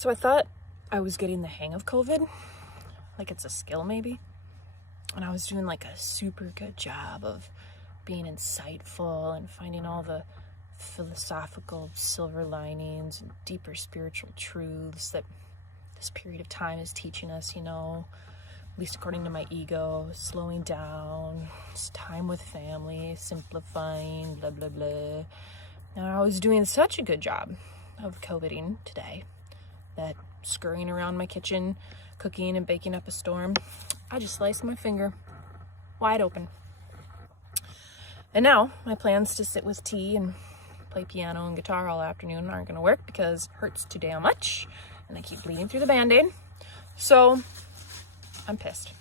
So I thought I was getting the hang of COVID, like it's a skill maybe. And I was doing like a super good job of being insightful and finding all the philosophical silver linings and deeper spiritual truths that this period of time is teaching us, you know, at least according to my ego, slowing down, it's time with family, simplifying, blah, blah, blah. And I was doing such a good job of COVIDing today that scurrying around my kitchen, cooking and baking up a storm, I just sliced my finger wide open. And now my plans to sit with tea and play piano and guitar all afternoon aren't going to work because it hurts too damn much and I keep bleeding through the Band-Aid. So I'm pissed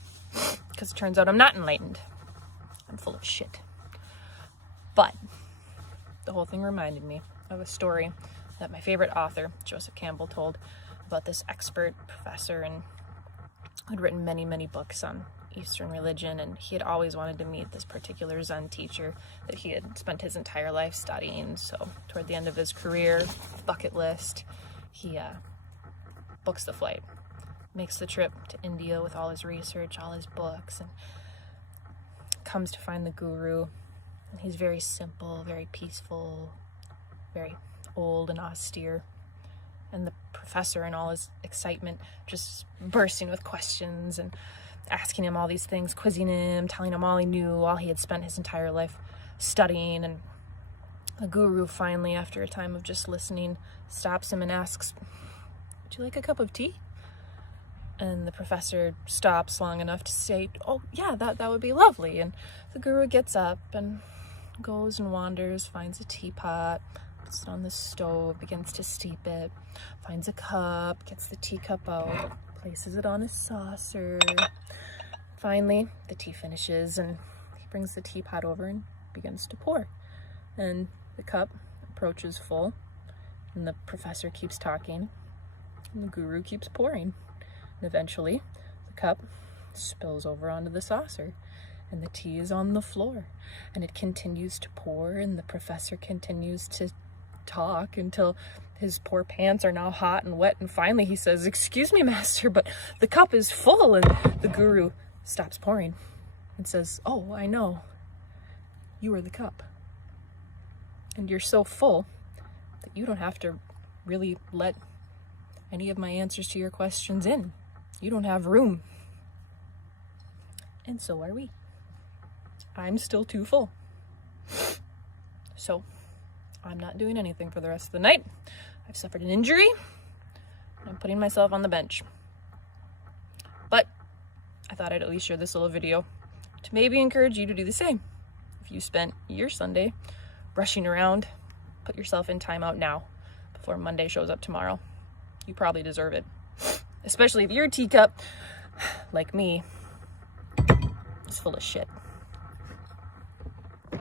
because it turns out I'm not enlightened. I'm full of shit. But the whole thing reminded me of a story that my favorite author, Joseph Campbell, told about this expert professor and had written many, many books on Eastern religion, and he had always wanted to meet this particular Zen teacher that he had spent his entire life studying. So toward the end of his career, bucket list, he books the flight, makes the trip to India with all his research, all his books, and comes to find the guru. And he's very simple, very peaceful, very old and austere. And the professor, in all his excitement, just bursting with questions and asking him all these things, quizzing him, telling him all he knew, all he had spent his entire life studying. And the guru finally, after a time of just listening, stops him and asks, "Would you like a cup of tea?" And the professor stops long enough to say, "Oh, yeah, that would be lovely." And the guru gets up and goes and wanders, finds a teapot, puts it on the stove, begins to steep it, finds a cup, gets the teacup out, places it on a saucer. Finally, the tea finishes and he brings the teapot over and begins to pour. And the cup approaches full, and the professor keeps talking, and the guru keeps pouring. And eventually, the cup spills over onto the saucer, and the tea is on the floor, and it continues to pour, and the professor continues to talk until his poor pants are now hot and wet, and finally he says, "Excuse me, master, but the cup is full." And the guru stops pouring and says, "Oh, I know. You are the cup. And you're so full that you don't have to really let any of my answers to your questions in. You don't have room. And so are we. I'm still too full. So I'm not doing anything for the rest of the night. I've suffered an injury, and I'm putting myself on the bench. But I thought I'd at least share this little video to maybe encourage you to do the same. If you spent your Sunday rushing around, put yourself in timeout now before Monday shows up tomorrow. You probably deserve it. Especially if your teacup, like me, is full of shit.